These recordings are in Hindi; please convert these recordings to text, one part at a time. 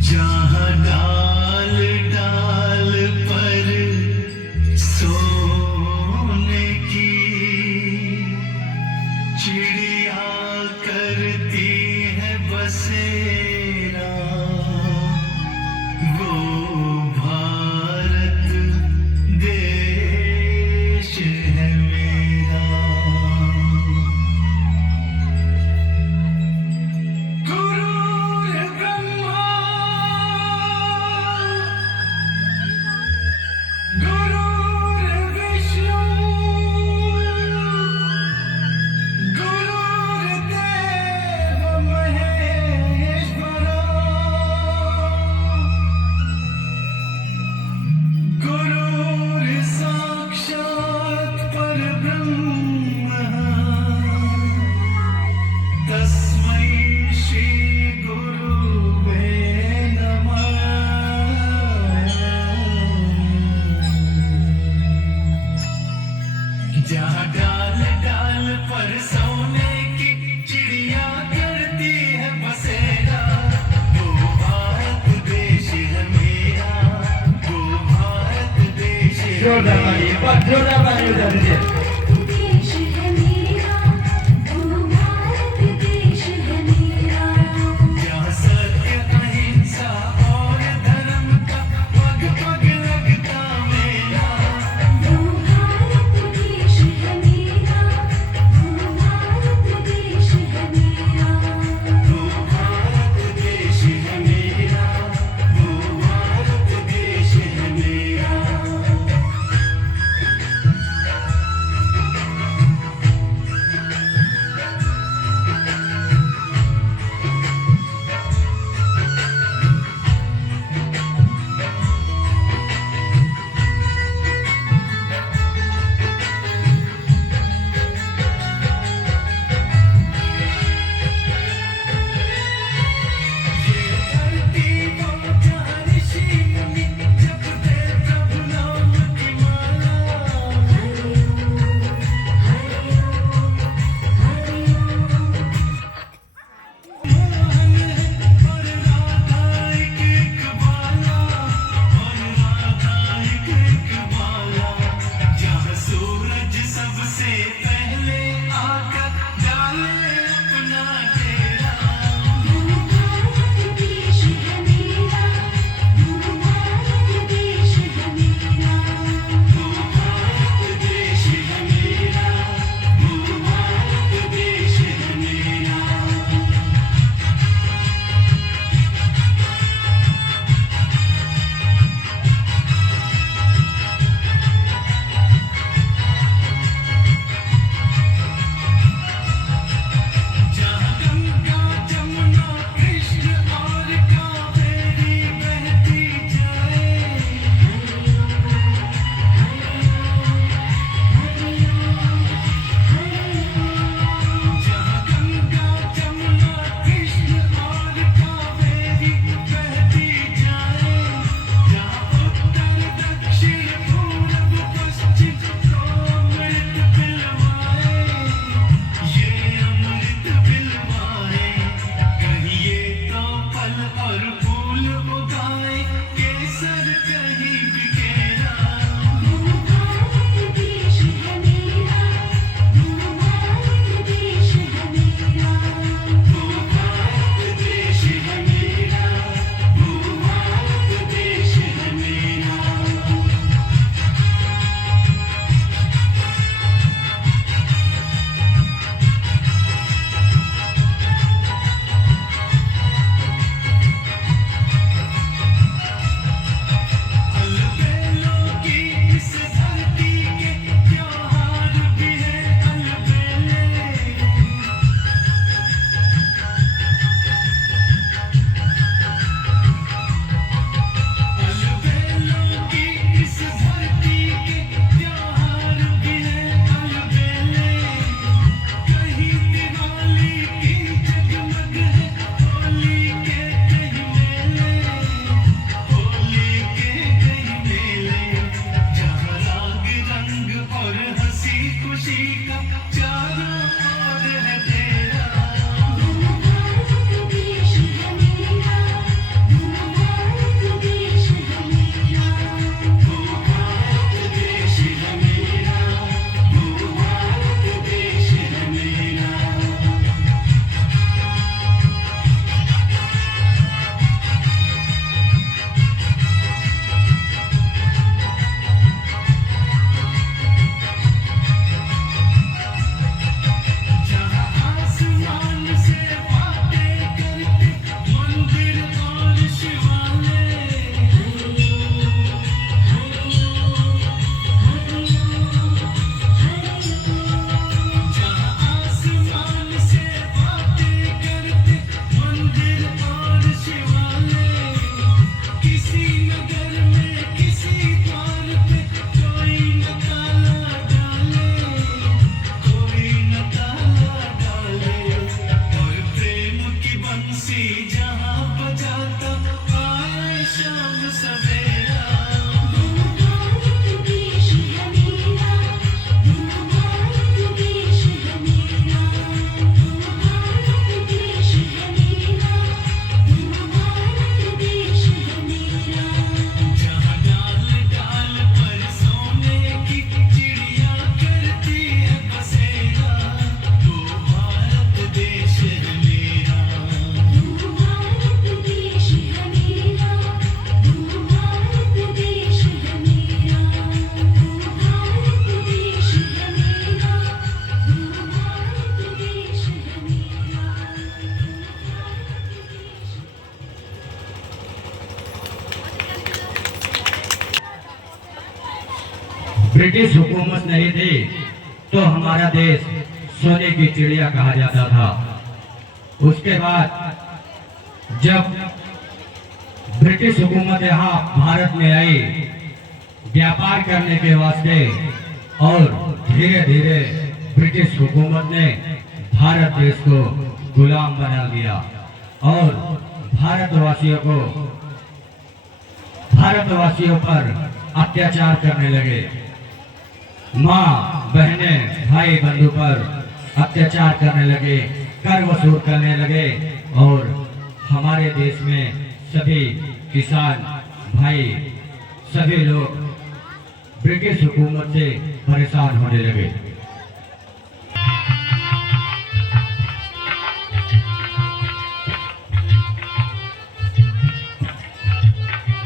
जहाँ डाल डाल पर सोने की चिड़िया करती है बसेरा, वो भारत देश है मेरा। गुरूर ब्रह्मा गुरूर विष्णु गुरुर्देव महेश्वरा, गुरुर् साक्षात् परब्रह्म तस्मै श्री गुरुवे नमः। जहाँ डाल डाल पर सोने की चिड़िया करती है बसेरा, वो भारत देश है मेरा, वो भारत देश है जोरदार ताली, बस जोरदार ताली हो जाती है। देश है मेरा, वो भारत देश है मेरा। जहाँ सत्य अहिंसा और धर्म का पग पग लगता मेला, वो भारत देश है मेरा, वो भारत देश है मेरा। वो भारत देश है मेरा, वो भारत देश है मेरा। ये धरती वो जहाँ ऋषि मुनि जपते प्रभु नाम की माला, हरिओम हरिओम हरिओम। मोहन है और राधा एक एक बाला, और राधा एक एक बाला। जहाँ सूरज सबसे पहले आकर डाले अपना डेरा, वो भारत देश है मेरा, वो भारत देश है मेरा। वो भारत देश है मेरा, वो भारत देश है मेरा। जहाँ गंगा जमुना कृष्ण और कावेरी बहती जाए, जहाँ गंगा जमुना कृष्ण और कावेरी बहती जाए, जहाँ उत्तर दक्षिण पूरब पश्चिम को अमृत पिलवाए, ये अमृत पिलवाए। कहिए तो फल और फूल उगाए, केसर कहीं बिखेरा, वो भारत देश है मेरा, वो भारत देश है मेरा। वो भारत देश है मेरा, वो भारत देश है मेरा। अलबेलों की इस धरती के त्योहार भी है अलबेले, अलबेलों की इस धरती के त्योहार भी है अलबेले। कहीं दिवाली की जगमग है, होली के कहीं मेले, होली के कहीं मेले। जहाँ राग रंग और हंसी खुशी का चारों ओर है तेरा भारत देश है मेरा भारत देश है मेरा भारत देश है मेरा भारत देश है मेरा जहाँ आसमान से बातें करते मंदिर और शिवालय जहाँ आसमान से बातें करते मंदिर और शिवालय किसी नगर में किसी द्वार पे कोई न ताला डाले कोई न ताला डाले और प्रेम की बंसी जहाँ बजाता आए शाम सवेरा भारत देश है मेरा भारत देश है मेरा भारत देश है मेरा भारत देश है मेरा जहाँ डाल डाल पर सोने की चिड़िया करती है बसेरा वो भारत देश है मेरा भारत देश है मेरा भारत देश है मेरा भारत देश है मेरा भारत देश है मेरा ब्रिटिश हुकूमत नहीं थी तो हमारा देश सोने की चिड़िया कहा जाता था। उसके बाद जब ब्रिटिश हुकूमत यहाँ भारत में आई व्यापार करने के वास्ते और धीरे धीरे ब्रिटिश हुकूमत ने भारत देश को गुलाम बना दिया और भारतवासियों पर अत्याचार करने लगे। माँ बहने भाई बंधु पर अत्याचार करने लगे, कर वसूल करने लगे और हमारे देश में सभी किसान भाई सभी लोग ब्रिटिश हुकूमत से परेशान होने लगे।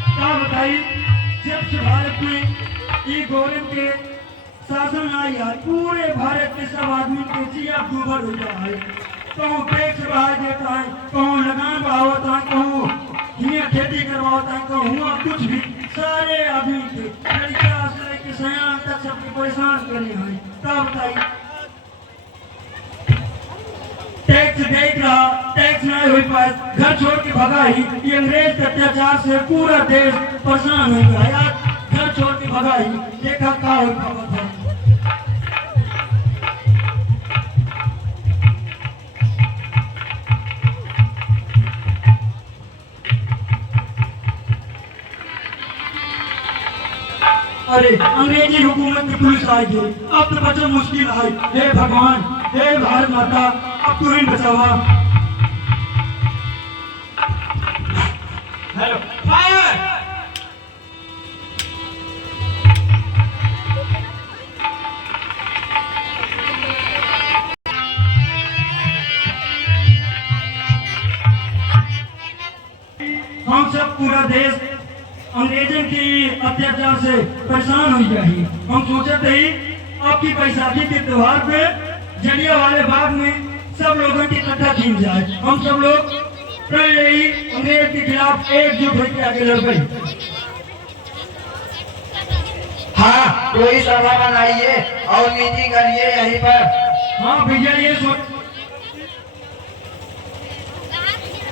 क्या बताई जब से भारत में ये गौरव के शासन आई है पूरे भारत के सब आदमी के जिया डूबल हो गया है। कहूँ टैक्स बढ़ा देता है, कहूँ लगान बढ़ाता है, कहूँ हियाँ खेती करवाता है, कहूँ हुआ कुछ भी सारे आदमी के लड़कियाँ से लेकर सयान तक सबके परेशान करे हैं। क्या बताई टैक्स देख रहा टैक्स नहीं हो पाए घर छोड़ के भगा ही ये अंग्रेज के अत्याचार से पूरा देश परेशान हो गया यार घर छोड़ के भगा ही देखा क्या हो भगत है। अरे अंग्रेजी हुकूमत की पुलिस आई थी अब तो बचना मुश्किल है। हे भगवान हे भारत माता अब तू ही बचावा। हेलो फायर हम सब पूरा देश अंग्रेजों की अत्याचार से परेशान हो गया ही। हम सोचे थे आपकी बैसाखी के त्योहार पे जलियांवाला बाग में सब लोगों की इकट्ठा की जाए। हम सब लोग प्रण यही अंग्रेज के खिलाफ एकजुट होकर आगे लड़ गए। हाँ कोई सभा बनाइए और मीटिंग करिए यहीं पर। हाँ भैया ये सोच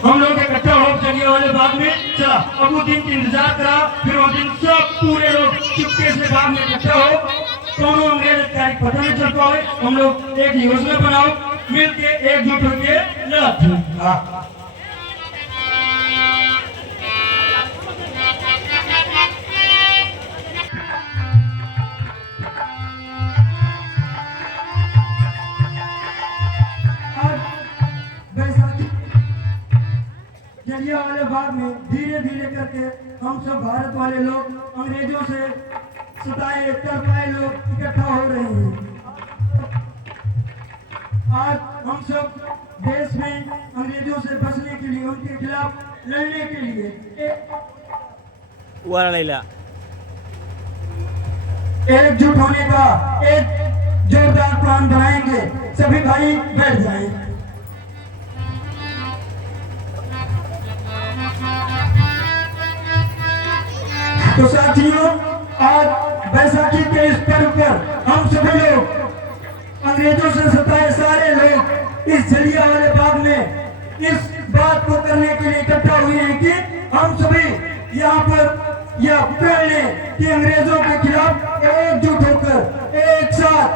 हम लोग इकट्ठा हो जलियांवाला बाग में चला। अब वो दिन इंतजार करा फिर वो दिन सब पूरे लोग चुपके से बाग में इकट्ठा हो दोनों अंग्रेज अधिकारी पता नहीं चल पाए। हम लोग एक योजना बनाओ मिलके एकजुट होकर लड़ते हैं। हाँ जलियांवाले बाग में धीरे धीरे करके हम सब भारत वाले लोग अंग्रेजों से सताए तड़पाए लोग इकट्ठा हो रहे हैं। आज हम सब देश में अंग्रेजों से बचने के लिए, उनके खिलाफ लड़ने के लिए एकजुट होने का एक जोरदार प्लान बनाएंगे। सभी भाई बैठ जाएं। तो साथियों, आज बैसाखी के इस पर्व पर हम सभी लोग अंग्रेजों से सताए सारे लोग इस जलियांवाले बाग में इस बात को करने के लिए इकट्ठा हुए हैं कि हम सभी यहाँ पर यह प्रण लें कि अंग्रेजों के खिलाफ एकजुट होकर एक साथ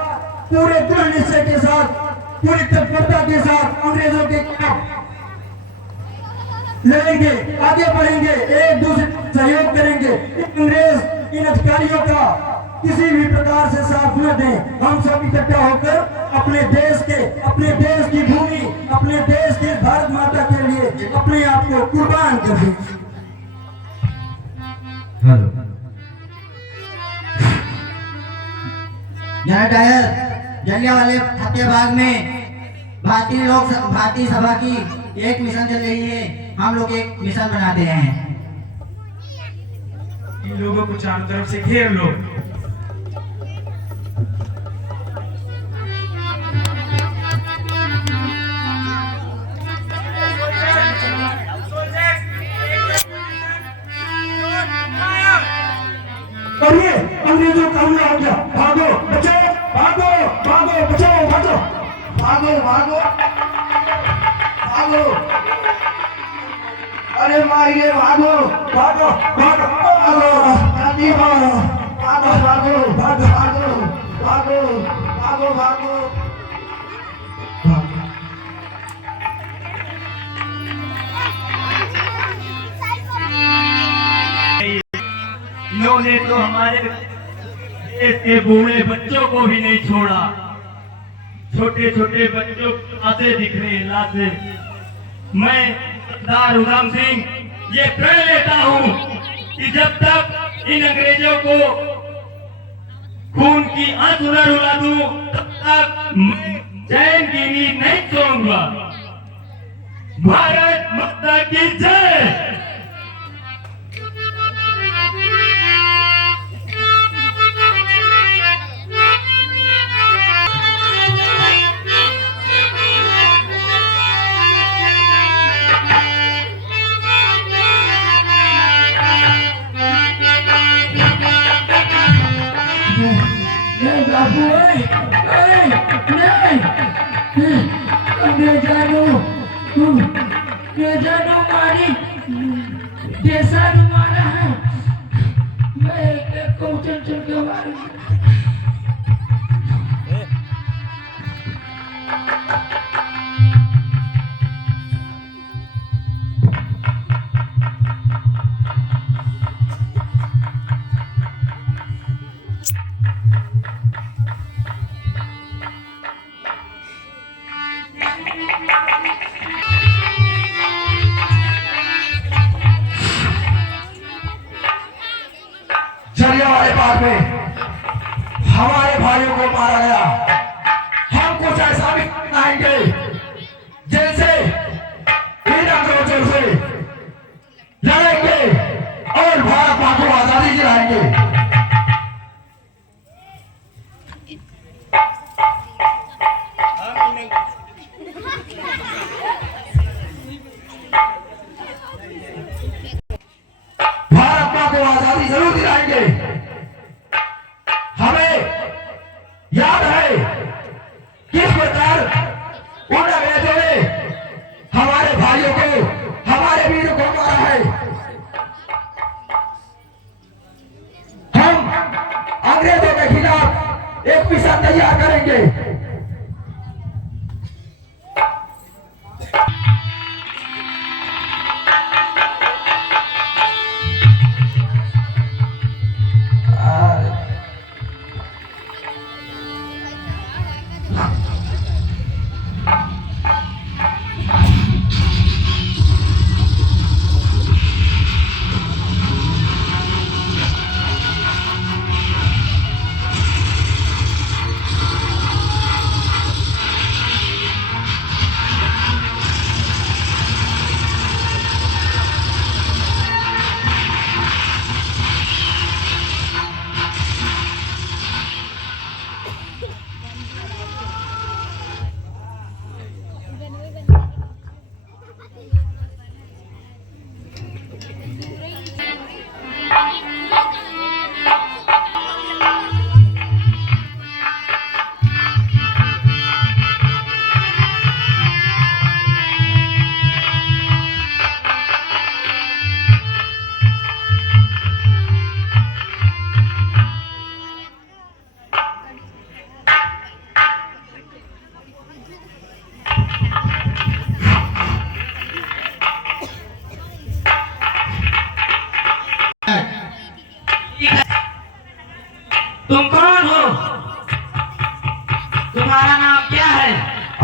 पूरे दृढ़ निश्चय के साथ, पूरी तत्परता के साथ अंग्रेजों के खिलाफ लड़ेंगे, आगे बढ़ेंगे, एक दूसरे सहयोग करेंगे। अंग्रेज इन अधिकारियों का किसी भी प्रकार से साथ न दें। हम सब इकट्ठा होकर अपने देश की भूमि, अपने देश की भारत माता के लिए अपने आप को कुर्बान कर दें। हेलो जलियांवाले हत्याबाग में भारतीय सभा की एक मिशन चल रही है। हम लोग एक मिशन बनाते हैं। इन लोगों को चारों तरफ से घेर लो। और ये अंग्रेजों का हमला हो गया। भागो बचाओ, भागो भागो बचाओ, भागो भागो भागो भागो, अरे मारिए भागो भागो भागो भागो भागो भागो भागो भागो भागो भागो भागो। इन्होंने तो हमारे देश के बूढ़े बच्चों को भी नहीं छोड़ा। छोटे छोटे बच्चों को लाशें दिख रही हैं, लाशें। मैं सरदार उधम सिंह ये प्रण लेता हूं कि जब तक इन अंग्रेजों को खून की आंसू न रुला दूं, तब तक चैन की नींद नहीं सोऊंगा। भारत माता की जय। अंग्रेजानो मारी देशानु मारा है। मैं एक को चल के मारू। जलियांवाले बाग में हमारे भाइयों को मारा गया। हम कुछ ऐसा भी बनाएंगे जैसे इन अंग्रेजों से लड़ेंगे और भारत मां को आजादी दिलाएंगे। भारत मां को आजादी जरूर दिलाएंगे। हमें याद है किस प्रकार उन अंग्रेजों ने हमारे भाइयों को, हमारे वीरों को मारा है। हम अंग्रेजों के खिलाफ एक मिशन तैयार करेंगे।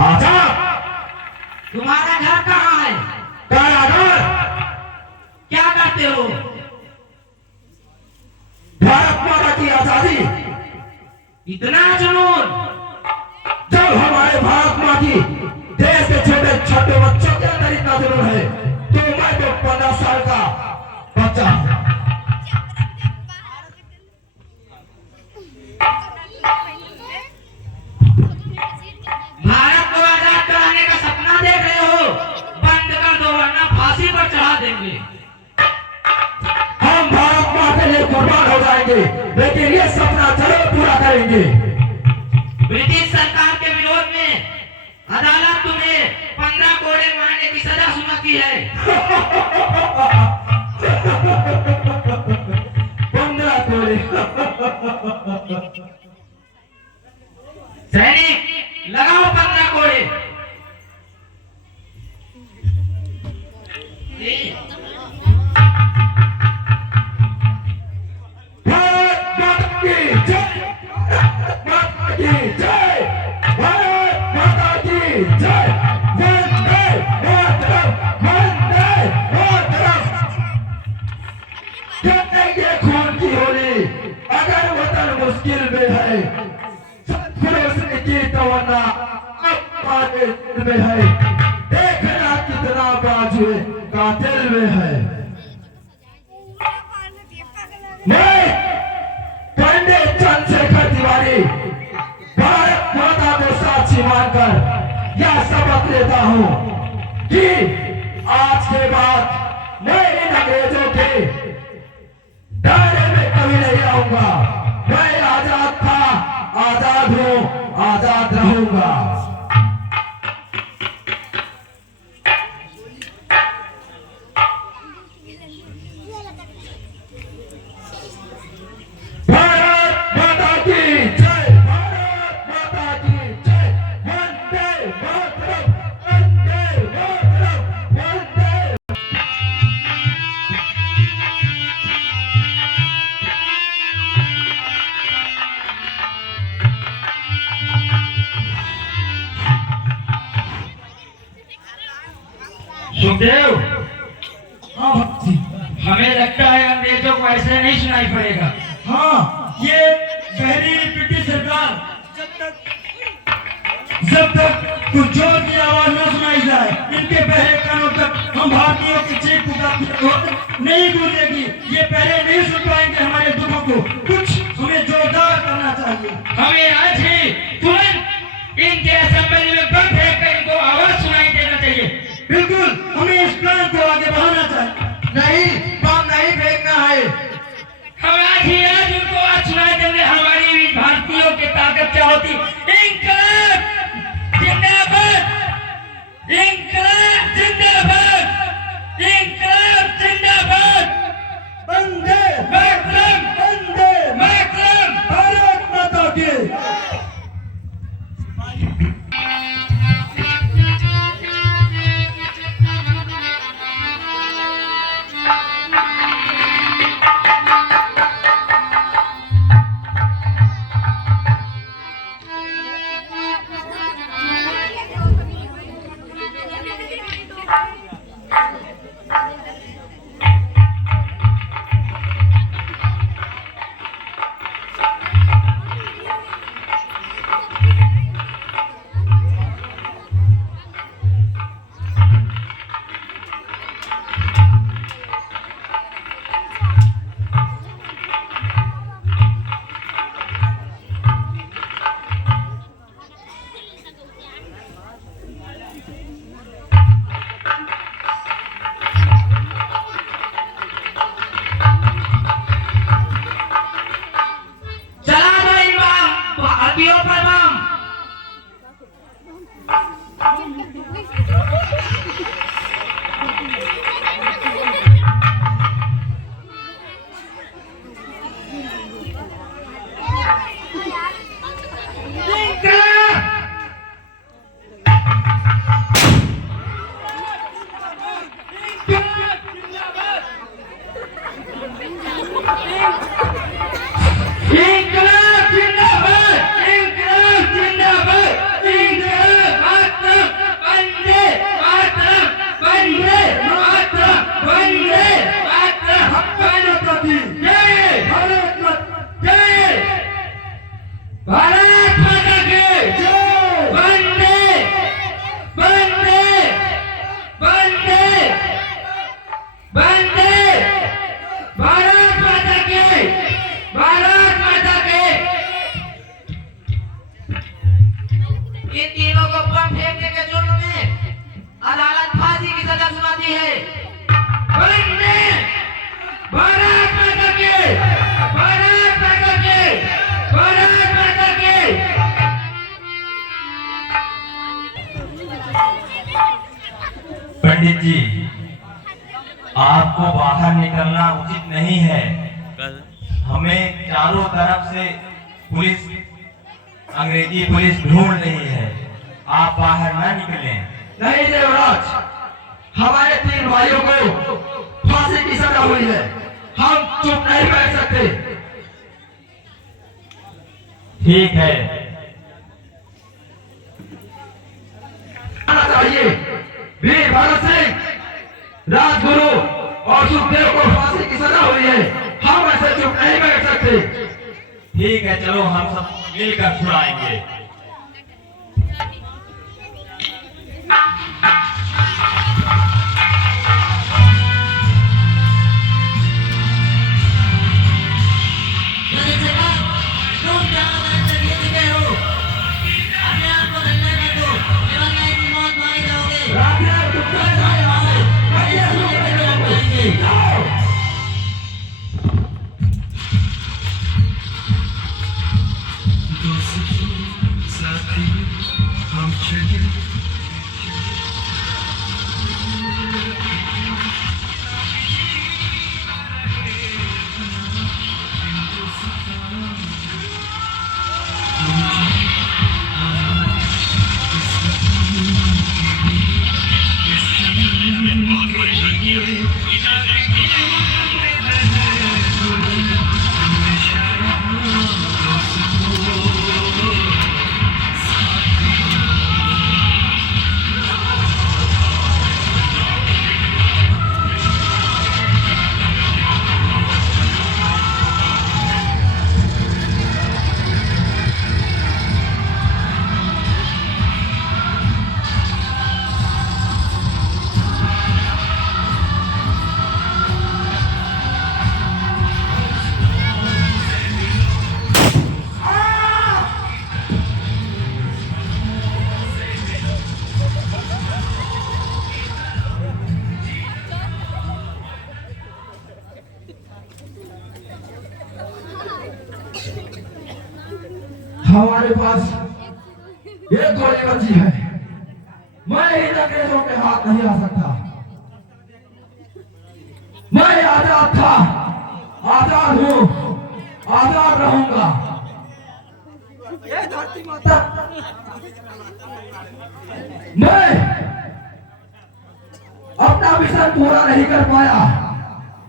आजाद। तुम्हारा घर कहाँ है? कारागार। क्या करते हो? भारत माता की आजादी। इतना जुनून? जब हमारे भारत माँ की देश के छोटे छोटे बच्चों के अंदर इतना जुनून है, तो मैं तो 15 साल का बच्चा हूं। भारत को आजाद कराने का सपना देख रहे हो? बंद कर दो वरना फांसी पर चढ़ा देंगे। हम भारत माँ के लिए कुर्बान हो जाएंगे, लेकिन ये सपना जरूर पूरा करेंगे। ब्रिटिश सरकार के विरोध में अदालत तुम्हें 15 कोड़े मारने की सजा सुनाती है। 15 कोड़े। सैनिक लगाओ 15 कोड़े। भारत माता की जय। भारत माता की जय। भारत माता की जय। वंदे मातरम। वंदे मातरम। खेलेंगे खून की होली अगर वतन मुश्किल में है। फिरोजनी की तमन्ना अब आगे दिल में है। देखना कितना बाजुए कातिल में है। मैं पंडित चंद्रशेखर तिवारी भारत माता को साक्षी मानकर यह शपथ लेता हूँ कि आज के बाद मैं इन अंग्रेजों के दायरे में कभी नहीं आऊंगा। मैं आजाद था, आजाद हूँ, आजाद रहूंगा। भारत माता की जय। भारत माता की जय। वंदे मातरम। वंदे मातरम। वंदे। सुखदेव, हाँ भक्ति। हमें लगता है अंग्रेजों को ऐसे नहीं सुनाई पड़ेगा। हाँ, ये पहली ब्रिटिश सरकार जब तक कुछ जोर की आवाज न सुनाई जाए, इनके पहले कानों तक हम भारतीयों की चीख पुकार नहीं गूंजेगी। ये पहले नहीं सुन पाएंगे हमारे दुखों को। कुछ हमें जोरदार करना चाहिए। हमें आज ही तुरंत इनके असेंबली में बम फेंक कर इनको आवाज सुनाई देना चाहिए। बिल्कुल, हमें इस प्लान को आगे बढ़ाना चाहिए। नहीं, बम नहीं फेंकना है। हम आज ही आज उनको आवाज सुनाई देंगे। हमारी भारतीयों की ताकत क्या होती। इंकलाब जिंदाबाद। इंकलाब जिंदाबाद। इंकलाब जिंदाबाद। वंदे मातरम। वंदे मातरम। भारत माता की। इंकलाब जिंदाबाद। इंकलाब जिंदाबाद। इंकलाब इन तीनों को बम फेंकने के जुर्म में अदालत फांसी की सजा सुनाती है। भारत माता की, भारत माता की, भारत माता की। पंडित जी, आपको बाहर निकलना उचित नहीं है। हमें चारों तरफ से पुलिस, अंग्रेजी पुलिस ढूंढ रही है। आप बाहर न निकलें। नहीं देवराज, हमारे 3 भाइयों को फांसी की सजा हुई है, हम चुप नहीं बैठ सकते। ठीक है, आना चाहिए। वीर भगत सिंह, राजगुरु और सुखदेव को फांसी की सजा हुई है, हम ऐसे चुप नहीं बैठ सकते। ठीक है, चलो हम सब मिलकर छुड़ाएंगे। तुम जहाँ तक ये दिखे हो, अपने आप को धंधा कर दो, वरना ऐसी मौत मारी जाओगे। राजा, तुम चले जाओ यहाँ से। भैया, तुम चले जाओगे। जाओ। हमारे पास एक गोली बची है, मैं इन अंग्रेजों के हाथ नहीं आ सकता। मैं आजाद था, आजाद हूँ, आजाद रहूंगा। ये धरती माता, मैं अपना मिशन पूरा नहीं कर पाया,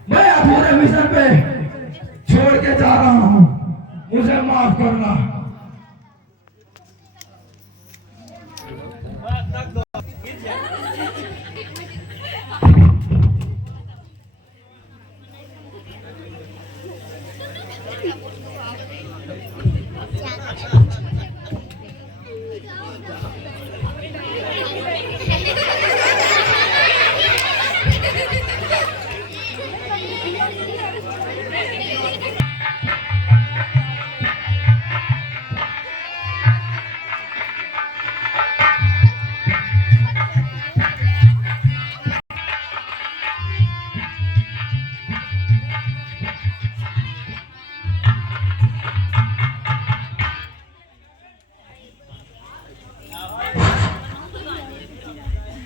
मैं अधूरे मिशन पे छोड़ के जा रहा हूँ, मुझे माफ करना।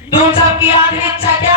तुम सबकी आखिरी इच्छा क्या